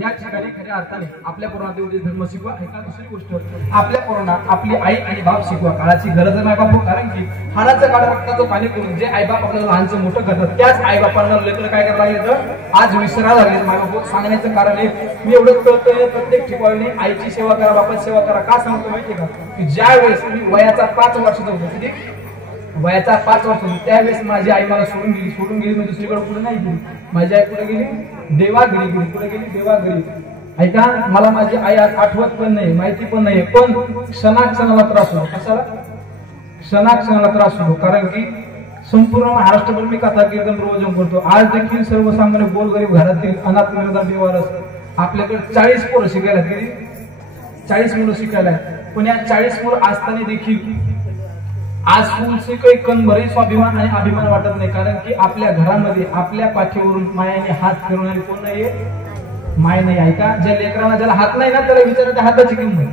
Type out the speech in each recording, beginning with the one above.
या ठिकाणी खऱ्या अर्थाने आपल्या पोरांना तेवढे धर्म शिकवा. एका दुसरी गोष्ट आपल्या पोरांना आपली आई आणि बाप शिकवा. काळाची गरज आहे बाप, कारण की हाडाचं काळ रक्ताचं पाणी करून जे आई बाप आपल्याला लहानचं मोठं करतात त्याच आई बापांना लेकरं काय करायला लागले तर आज विसरायला लागले. माय बाप सांगण्याचं कारण आहे मी एवढं कळतोय प्रत्येक ठिकाणी आईची सेवा करा बापाची सेवा करा. का सांगतो माहिती का की ज्या वेळेस मी वयाचा 5 वर्षाचा होतो, किती वयाचा 5 वर्ष होतो त्यावेळेस माझी आई मला सोडून गेली मी दुसरीकडे कुठे नाही गेली. माझी आई कुठे गेली? देवाघरी गेली. कुठे गेली? देवाघरी. ऐका मला माझी आई आज आठवत पण नाही, माहिती पण नाही, पण क्षणाक्षणाला त्रास होतो. कशाला? क्षणाक्षणाला त्रास होतो. कारण की संपूर्ण महाराष्ट्रभर मी कथा कीर्तन प्रवचन करतो. आज देखील सर्वसामान्य गोरगरीब घरातील अनाथ निराधार बेवारस आपल्याकडे 40 पोरं शिकायला, किती 40 मुलं शिकायला. पण या 40 मुलं असताना देखील आज फुलचे काही कणभरही स्वाभिमान आणि अभिमान वाटत नाही. कारण की आपल्या घरामध्ये आपल्या पाठीवरून मायाने हात फिरवणारी कोण नाहीये? माय नाही. ऐका ज्या लेकरांना ज्याला हात नाही ना त्याला विचारते हाताची किंमत,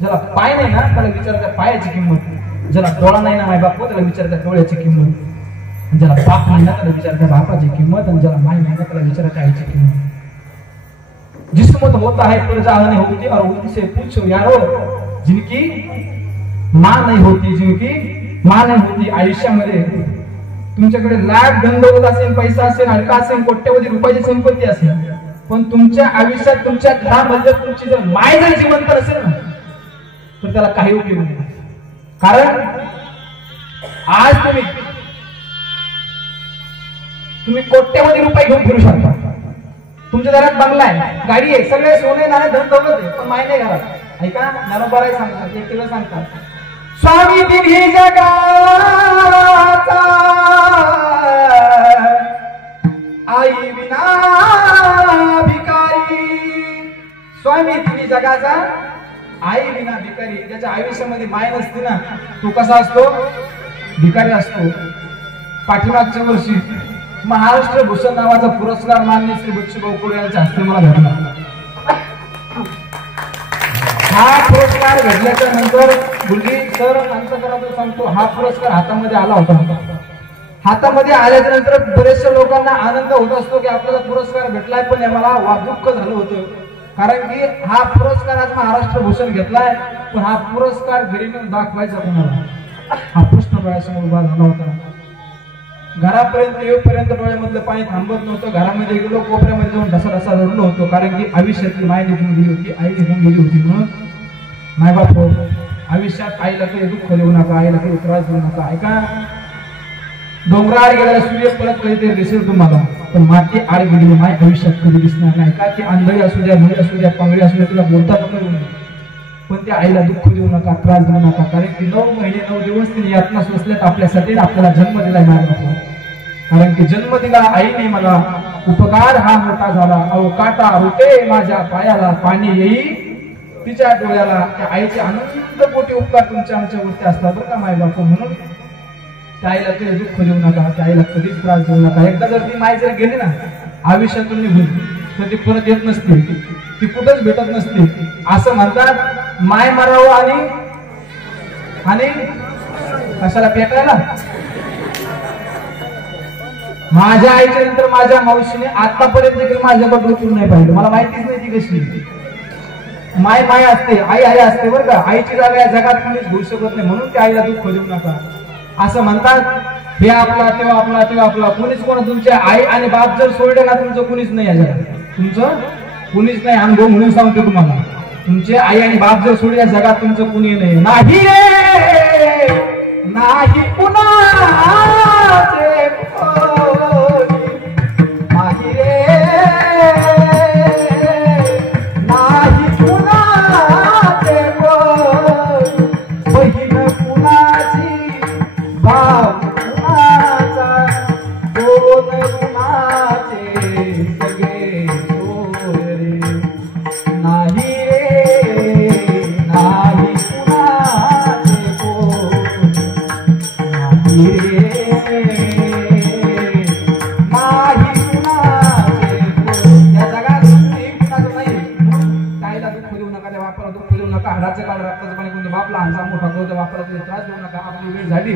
ज्याला पाय नाही ना त्याला विचारते पायाची किंमत, ज्याला डोळा नाही ना माय बाप त्याला विचारते डोळ्याची किंमत, ज्याला बाप नाही ना त्याला विचारते बापाची किंमत, आणि ज्याला माय नाही ना त्याला विचारते आईची किंमत. जिस्मत होता है पर जाने होती और उनसे पूछो यारो जिनकी मां नाही होती, जिनकी मां नाही होती. आयुष्यामध्ये तुमच्याकडे लाख धनदौलत असेल, पैसा असेल, हलका असेल, कोट्यवधी रुपयाची संपत्ती असेल, पण तुमच्या आयुष्यात तुमच्या घरामध्ये तुमची जर माय जर जिवंत असेल ना तर त्याला काही उपयोग नाही. कारण आज तुम्ही कोट्यवधी रुपये घेऊन फिरू शकता, तुमच्या घरात बंगला आहे, गाडी आहे, सगळे सोने नाणे धन दौलत आहे, पण माय नाही घरात. ऐका ज्ञानोबाराय सांगतात, एक किलो सांगतात, स्वामी तिन्ही जगाचा आई विना भिकारी. स्वामी तिन्ही जगाचा आई विना भिकारी. ज्याच्या आयुष्यामध्ये माय नसते ना तो कसा असतो? भिकारी असतो. पाठीमागच्या वर्षी महाराष्ट्र भूषण नावाचा पुरस्कार माननीय श्री बच्चूभाऊ कडू यांच्या हस्ते मला भेटला. हा पुरस्कार घेतल्याच्या नंतर मुलगी सर अंतकरातून सांगतो हा पुरस्कार हातामध्ये आला होता. हातामध्ये आल्याच्या नंतर बरेचशा लोकांना आनंद होत असतो की आपल्याला पुरस्कार भेटलाय, पण मला दुःख झालं होतं. कारण की हा पुरस्कार आज महाराष्ट्र भूषण घेतलाय, पण हा पुरस्कार घरी नेऊन दाखवायचा कोणाला? हा प्रश्न डोळ्यासमोर उभा झाला होता. घरापर्यंत येऊपर्यंत डोळ्यामधलं पाणी थांबत नव्हतं. घरामध्ये गेलो, कोपऱ्यामध्ये जाऊन ढसा रडलो होतो. कारण की आयुष्यातली माय निघून गेली होती, आई निघून गेली होती. म्हणून मायबाप आयुष्यात आईला काही दुःख देऊ नका, आईला काही त्रास देऊ नका. ऐका डोंगराआड गेलेला सूर्य परत कधीतरी दिसेल तुम्हाला, पण माती आड गेलेली माय आयुष्यात कधी दिसणार नाही. का की आंधळी असू द्या, मुली असू द्या, पांगळी असू द्या, तुला बोलता नको येऊ नये, पण त्या आईला दुःख देऊ नका, त्रास देऊ नका. कारण की 9 महिने 9 दिवस तिने यातना सोसल्यात आपल्यासाठी, आपल्याला जन्म दिलाय मायबाप. कारण की जन्म दिला आईने मला, उपकार हा मोठा झाला. अहो काटा होते माझ्या पायाला, पाणी येई तिच्या डोळ्याला. त्या आईचे अनंत कोटी उपकार तुमच्या आमच्या गोष्टी असतात बरं का मायबाप. म्हणून त्या आईला कधी दुःख देऊ नका, त्या आईला कधीच त्रास देऊ नका. एकदा जर ती माय जर गेली ना आयुष्यातून निघून तर ती परत येत नसते, ती कुठंच भेटत नसते. असं म्हणतात माय मरावं आणि कशाला पेटायला. माझ्या आईच्या नंतर माझ्या मावशीने आतापर्यंत देखील माझ्याकडे डोकून नाही पाहिलं. मला माहितीच नाही ती कशी माय माय असते, आई आई असते बरं का. आईची जागा या जगात कोणीच घेऊ शकत नाही. म्हणून त्या आईला दुःख देऊ नका. असं म्हणतात हे आपला तेव्हा आपला तेव्हा आपला, कोणीच कोण तुमच्या आई आणि बाप जर सोडले ना तुमचं कुणीच नाही या जगात, तुमचं कुणीच नाही. अनुभव म्हणून सांगतो तुम्हाला, तुमचे आई आणि बाप जर सोडले या जगात तुमचं कुणी नाही. नाही रे नाही पुन्हा बाप लहानचा मोठा करू, त्या बापाला त्रास देऊ नका. आपली वेळ झाली.